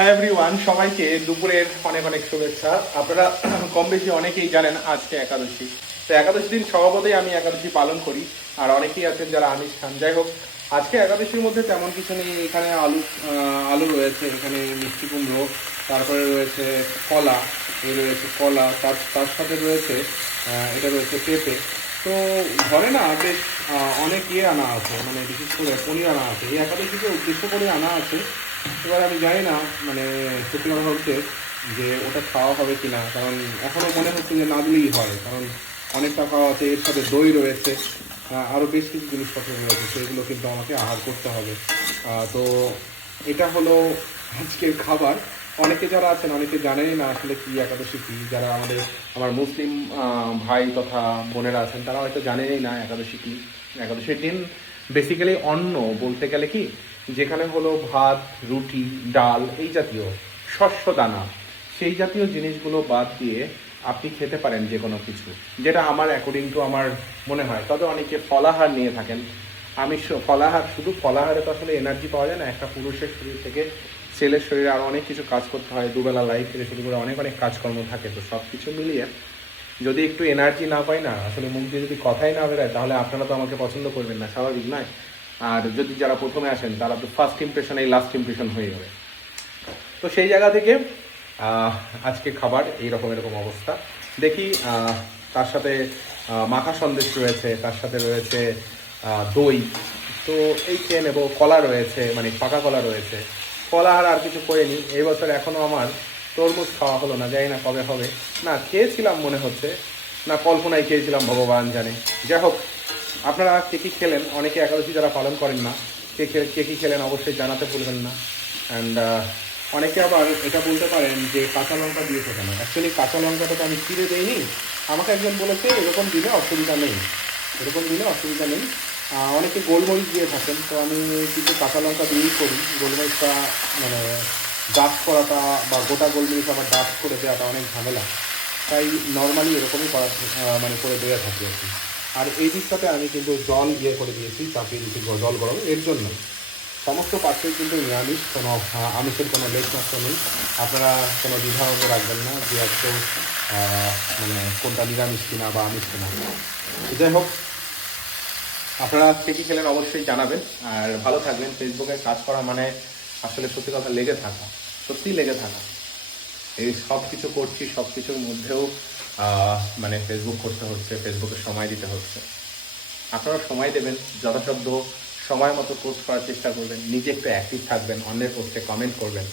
হ্যাঁ এভরিওয়ান, সবাইকে দুপুরের অনেক অনেক শুভেচ্ছা। আপনারা কম বেশি অনেকেই জানেন আজকে একাদশী। তো একাদশী দিন স্বভাবতই আমি একাদশী পালন করি, আর অনেকেই আছেন যারা আমিষ খান। যাই হোক, আজকে একাদশীর মধ্যে তেমন কিছু নেই। এখানে আলু রয়েছে, এখানে মিষ্টি কুমড়ো, তারপরে রয়েছে কলা, রয়েছে কলা, তার তার সাথে রয়েছে এটা রয়েছে পেঁপে। তো ঘরে না বেশ অনেক আনা আছে, মানে বিশেষ করে পনির আনা আছে, এই একাদশীকে উদ্দেশ্য করে আনা আছে। এবার আমি জানি না, মানে সত্যি কথা বলতে, যে ওটা খাওয়া হবে কিনা, কারণ এখনও মনে হচ্ছে যে না দিলেই হয়, কারণ অনেকটা খাওয়া আছে, এর সাথে দই রয়েছে, আরও বেশ কিছু জিনিসপত্র রয়েছে, সেগুলো কিন্তু আমাকে আহার করতে হবে। তো এটা হলো আজকের খাবার। অনেকে যারা আছেন অনেকে জানেনই না আসলে কি একাদশী কী। যারা আমার মুসলিম ভাই তথা বোনেরা আছেন তারা হয়তো জানেনই না একাদশী কী। একাদশীর দিন বেসিক্যালি অন্ন বলতে গেলে কি, যেখানে হলো ভাত, রুটি, ডাল, এই জাতীয় শস্য দানা, সেই জাতীয় জিনিসগুলো বাদ দিয়ে আপনি খেতে পারেন যে কোনো কিছু, যেটা আমার অ্যাকর্ডিং টু আমার মনে হয়। তবে অনেকে ফলাহার নিয়ে থাকেন। আমি ফলাহার, শুধু ফলাহারে তো আসলে এনার্জি পাওয়া যায় না। একটা পুরুষের শরীর থেকে ছেলের শরীরে আরও অনেক কিছু কাজ করতে হয়, দুবেলা লাইফ থেকে শুরু করে অনেক অনেক কাজকর্ম থাকে। তো সব কিছু মিলিয়ে যদি একটু এনার্জি না পাই না, আসলে মুখ দিয়ে যদি কথাই না বেরোয়, তাহলে আপনারা তো আমাকে পছন্দ করবেন না, স্বাভাবিক নয়। আর যদি যারা প্রথমে আসেন তারা তো ফার্স্ট ইমপ্রেশন এই লাস্ট ইমপ্রেশন হয়ে যাবে। তো সেই জায়গা থেকে আজকে খাবার এইরকম এরকম অবস্থা। দেখি তার সাথে মাখা সন্দেশ রয়েছে, তার সাথে রয়েছে দই। তো এই খেয়ে নেবো। কলা রয়েছে, মানে পাকা কলা রয়েছে। কলা আর কিছু করিনি এই বছর। এখনও আমার তরমুজ খাওয়া হলো না, জানি না কবে হবে। না খেয়েছিলাম মনে হচ্ছে, না কল্পনায় খেয়েছিলাম, ভগবান জানে। যাই হোক, আপনারা কে কী খেলেন? অনেকে একাদশী যারা পালন করেন না, কে কী খেলেন অবশ্যই জানাতে ভুলবেন না। অ্যান্ড অনেকে আবার এটা বলতে পারেন যে কাঁচা লঙ্কা দিয়েছে কেন। অ্যাকচুয়ালি কাঁচা লঙ্কাটা তো আমি চিড়ে দিইনি। আমাকে একজন বলেছে এরকম দিলে অসুবিধা নেই, এরকম দিলে অসুবিধা নেই। অনেকে গোলমরিচ দিয়ে থাকেন, তো আমি কিন্তু কাঁচা লঙ্কা দিয়েই করি। গোলমরিচটা মানে ডাস্ট করাটা বা গোটা গোলমরিচ আবার ডাস্ট করে দেওয়াটা অনেক ঝামেলা, তাই নর্মালি এরকমই করা, মানে করে দেওয়া থাকি আর কি। আর এই দিকটাতে আমি কিন্তু জল করে দিয়েছি, চাপিয়ে দিয়েছি জল গরম, এর জন্য সমস্ত পাত্রই কিন্তু নিরামিষ, কোনো আমিষের কোনো লেশ মাত্র নেই। আপনারা কোনো দ্বিধাভাবে রাখবেন না যে একটু মানে কোনটা নিরামিষ কিনা বা আমিষ কিনা। যাই হোক, আপনারা কে কী খেলেন অবশ্যই জানাবেন। আর ভালো থাকবেন। ফেসবুকে কাজ করা মানে আসলে সত্যি কথা লেগে থাকা, সত্যিই লেগে থাকা। এই সব কিছু করছি, সব কিছুর মধ্যেও মানে ফেসবুক করতে হচ্ছে, ফেসবুকে সময় দিতে হচ্ছে। আপনারা সময় দেবেন, যথাসাধ্য সময় মতো পোস্ট করার চেষ্টা করবেন, নিজে একটু অ্যাক্টিভ থাকবেন, অন্যের পোস্টে কমেন্ট করবেন।